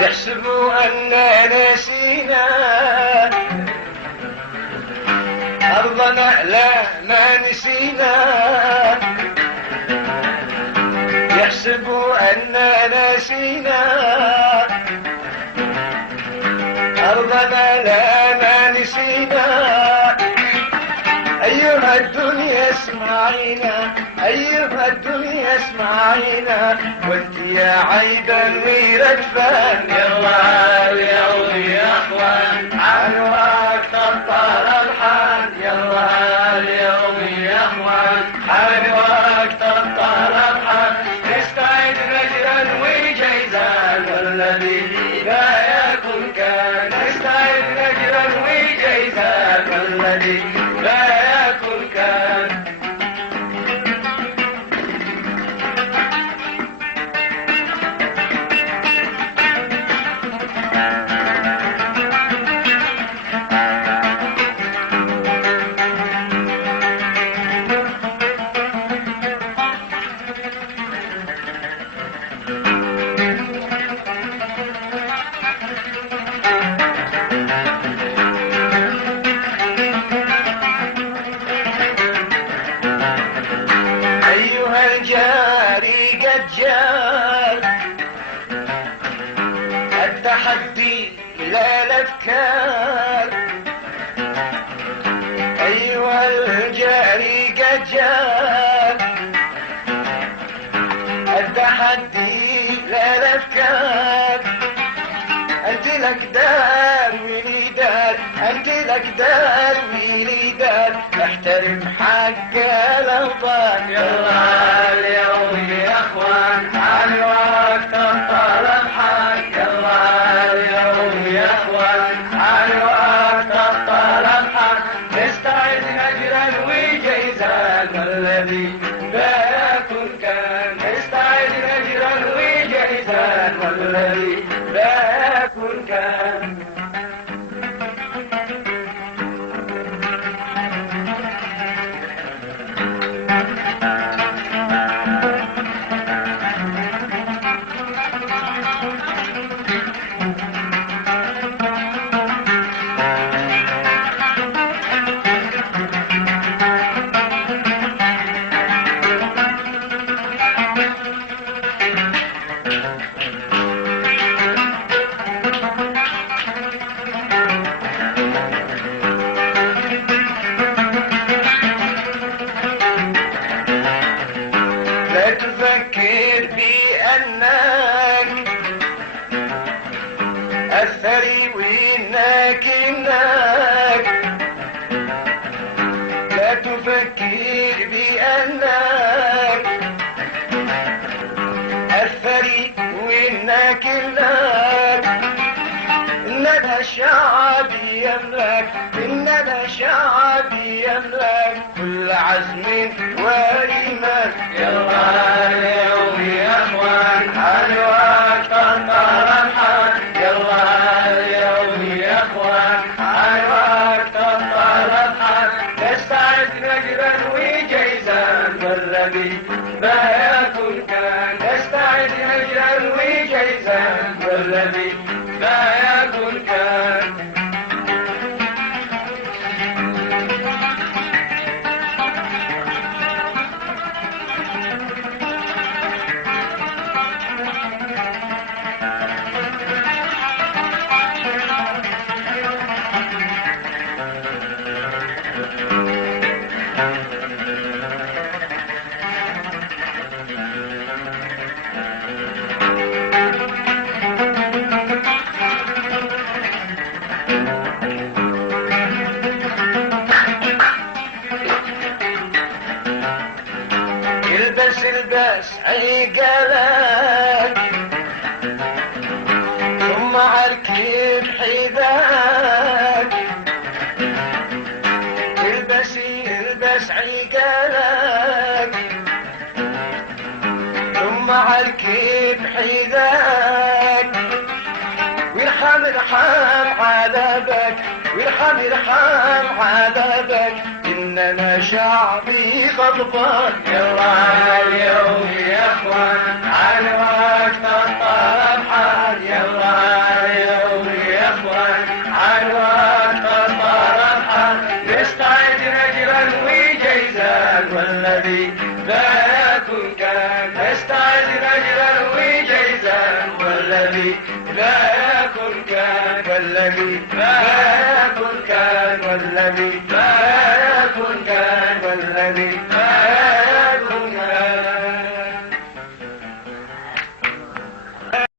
يحسبوا أننا نسينا أرضنا، لا ما نسينا. يحسبوا أننا نسينا أرضنا، لا ما نسينا. أيها الدنيا اسمعينا، أيها الدنيا اسمعينا، وانت يا عيدا غيرك فان. يلا اليوم يا اخوان حلوة تطر الحال، يلا اليوم يا اخوان حلوة تطر الحال. نستعد نجرا وجيزان والذي لا يكن كان، نستعد نجرا وجيزان والذي لا يكن كان. أيها الجاري قد جاء التحدي لا الأفكار. أيها الجاري قد جاء التحدي لا الأفكار. أنت لك دار ولي دار، أنت لك دار ولي دار، احترم حق الأوطان. يلا اليوم يا اخوان حلوة تطر الحال، يلا اليوم يا اخوان حلوة تطر الحال. نستعد نجرا وجيزان والذي لا يكن كان، نستعد نجرا وجيزان والذي لا يكن كان. لا تفكر بأنك الثري وإنك إنك، لا تفكر بأنك الثري وإنك إنك. إن الشعب يملك، إن الشعب يملك كل عزم وإيمان. يلا اليوم يا اخوان حلوة تطر الحال، يلا اليوم يا اخوان حلوة تطر الحال. نستعد نجرا وجيزان والذي لا يكن كان، نستعد نجرا وجيزان والذي لا يكن كان. البس البس عقلك ثم عركب حذاك. البس عقلك ثم عركب حذاك. ويرحم عذابك، ويرحم عذابك. إن انما شعبي غضبان. يلا اليوم يا اخوان عن وقت الطلب حان. يلا اليوم يا اخوان عن وقت الطلب حان. نستعد رجلا وجيزا والذي لا يكن كان. نستعد رجلا وجيزا والذي لا يكن كان. والذي لا يكن كان. والذي لا يكن كان. والذي